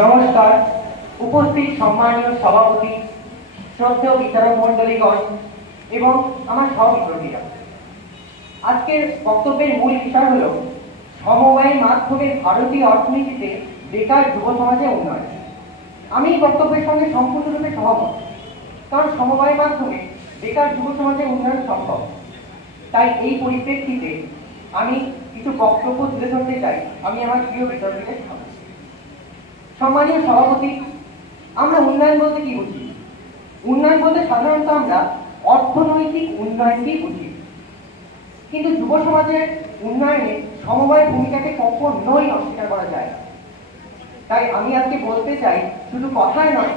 নমস্কার। উপস্থিত সম্মানীয় সভাপতি, শ্রদ্ধেয় বিচারক মণ্ডলীগণ এবং আমার সহবিপ্লবীরা, আজকের বক্তব্যের মূল বিষয় হল সমবায়ের মাধ্যমে ভারতীয় অর্থনীতিতে বেকার যুব সমাজের উন্নয়ন। আমি এই বক্তব্যের সঙ্গে সম্পূর্ণরূপে সহমত, কারণ সমবায়ের মাধ্যমে বেকার যুব সমাজের উন্নয়ন সম্ভব। তাই এই পরিপ্রেক্ষিতে আমি কিছু বক্তব্য তুলে ধরতে চাই। আমি আমার প্রিয় বিতর্কীদের সামনে। সম্মানীয় সভাপতি, আমরা উন্নয়ন বলতে কি বুঝি? উন্নয়ন বলতে সাধারণত আমরা অর্থনৈতিক উন্নয়নকেই বুঝি, কিন্তু যুব সমাজের উন্নয়নে সমবায়ের ভূমিকাকে কখনোই অস্বীকার করা যায় না। তাই আমি আজকে বলতে চাই, শুধু কথায় নয়,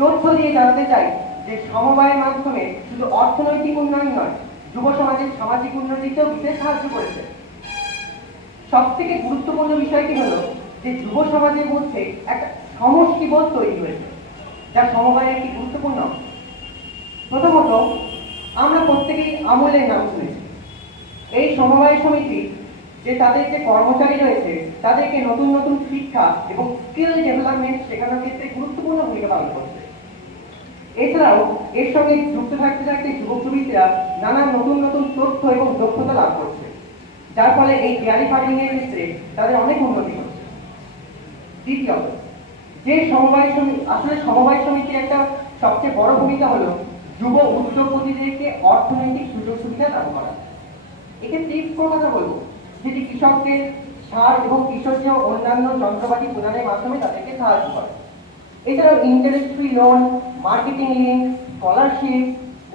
তথ্য দিয়ে জানাতে চাই যে সমবায়ের মাধ্যমে শুধু অর্থনৈতিক উন্নয়ন নয়, যুব সমাজের সামাজিক উন্নতিতেও বিশেষ সাহায্য করেছে। সব থেকে গুরুত্বপূর্ণ বিষয়টি হলো যে যুব সমাজের মধ্যে একটা সমষ্টিবোধ তৈরি হয়েছে, যা সমবায়ের একটি গুরুত্বপূর্ণ। প্রথমত, আমরা প্রত্যেকেই আমলের নাম শুনেছি। এই সমবায় সমিতি যে তাদের যে কর্মচারী রয়েছে তাদেরকে নতুন নতুন শিক্ষা এবং স্কিল ডেভেলপমেন্ট শেখানোর ক্ষেত্রে গুরুত্বপূর্ণ ভূমিকা পালন করছে। এছাড়াও এর সঙ্গে যুক্ত থাকতে থাকতে যুবক যুবতীরা নানা নতুন নতুন তথ্য এবং দক্ষতা লাভ করছে, যার ফলে এই ডেয়ারি ফার্মিং এর ক্ষেত্রে তাদের অনেক উন্নতি হচ্ছে। দ্বিতীয়ত, যে সমবায় সমিতি, আসলে সমবায় সমিতির একটা সবচেয়ে বড় ভূমিকা হলো যুব উদ্যোগপতিদেরকে অর্থনৈতিক সুযোগ সুবিধা দান করা। এক্ষেত্রে কোনো কথা বলবো, যেটি কৃষকদের সার এবং কৃষকজ অন্যান্য যন্ত্রপাতি প্রদানের মাধ্যমে তাদেরকে সাহায্য করে। এছাড়াও interest free loan, marketing link, scholarship,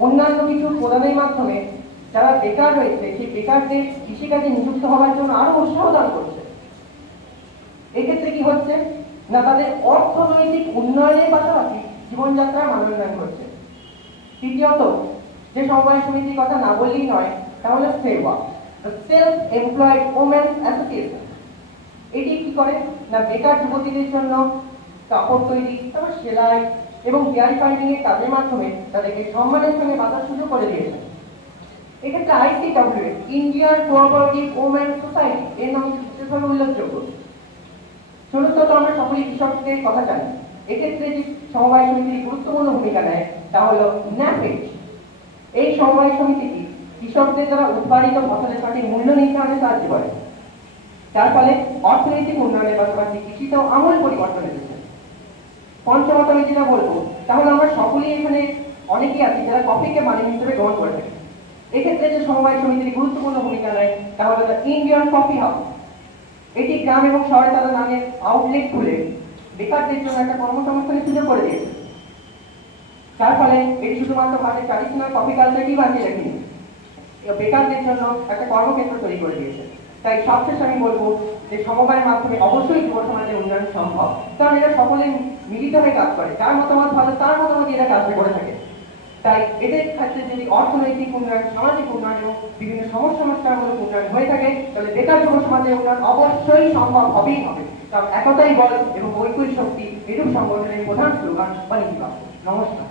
অন্যান্য কিছু প্রদানের মাধ্যমে যারা বেকার রয়েছে সেই বেকারদের কৃষিকাজে নিযুক্ত হওয়ার জন্য আরো উৎসাহ দান করছে। এক্ষেত্রে কি হচ্ছে না, তাদের অর্থনৈতিক উন্নয়নের পাশাপাশি জীবনযাত্রার মান উন্নয়ন করছে। তৃতীয়ত, যে সমবায় সমিতির কথা না বললেই নয়, তা হলো সেবা, সেলফ এমপ্লয়েড ওমেন অ্যাসোসিয়েশন। এটি কি করে না, বেকার যুবতীদের জন্য কাপড় তৈরি, তারপর সেলাই এবং ডেয়ারি ফার্মিং এর কাজের মাধ্যমে তাদেরকে সম্মানের সঙ্গে বাঁচার সুযোগ করে দিয়েছে। এক্ষেত্রে ICWS, Indian cooperative women society, এর নাম বিশেষভাবে উল্লেখযোগ্য। চতুর্থত, আমরা সকলেই কৃষকদের কথা জানি। এক্ষেত্রে যে সমবায় সমিতি গুরুত্বপূর্ণ ভূমিকা নেয় তা হলো ন্যাফেড। এই সমবায় সমিতিটি কৃষকদের দ্বারা উৎপাদিত ফসলের সঠিক মূল্য নির্ধারণে সাহায্য করে, যার ফলে অর্থনৈতিক উন্নয়নের পাশাপাশি কৃষিতেও আমূল পরিবর্তন এসেছে। পঞ্চমত, আমি যেটা বলবো তাহলে আমরা সকলেই এখানে অনেকেই আছি যারা কফিকে মানি হিসেবে গ্রহণ করে থাকি। এক্ষেত্রে যে সমবায় সমিতির গুরুত্বপূর্ণ ভূমিকা নেয় তা হলো ইন্ডিয়ান কফি হাউস। এটি গ্রাম এবং শহরে তাদের নামের আউটলেট খুলে বেকারদের জন্য একটা কর্মসংস্থানের সুযোগ করে দিয়েছে, যার ফলে এটি শুধুমাত্র ভারতের ট্র্যাডিশনাল কফি কালচারটি বানিয়ে রাখেনি, বেকারদের জন্য একটা কর্মক্ষেত্র তৈরি করে দিয়েছে। তাই সবশেষে আমি বলবো যে সমবায়ের মাধ্যমে অবশ্যই যুব সমাজের উন্নয়ন সম্ভব, কারণ এরা সকলে মিলিত হয়ে কাজ করে। যার মতামত ভালো তার মতামত এরা কাজটা করে থাকে। তাই এদের ক্ষেত্রে যদি অর্থনৈতিক উন্নয়ন, সামাজিক উন্নয়ন এবং বিভিন্ন সমস্যামূলক উন্নয়ন হয়ে থাকে, তাহলে বেকার যুব সমাজের উন্নয়ন অবশ্যই সম্ভব হবেই হবে। কারণ একতাই বল এবং ঐক্যই শক্তি, এরূপ সংগঠনের প্রধান স্লোগান বা নীতিবাক্য। নমস্কার।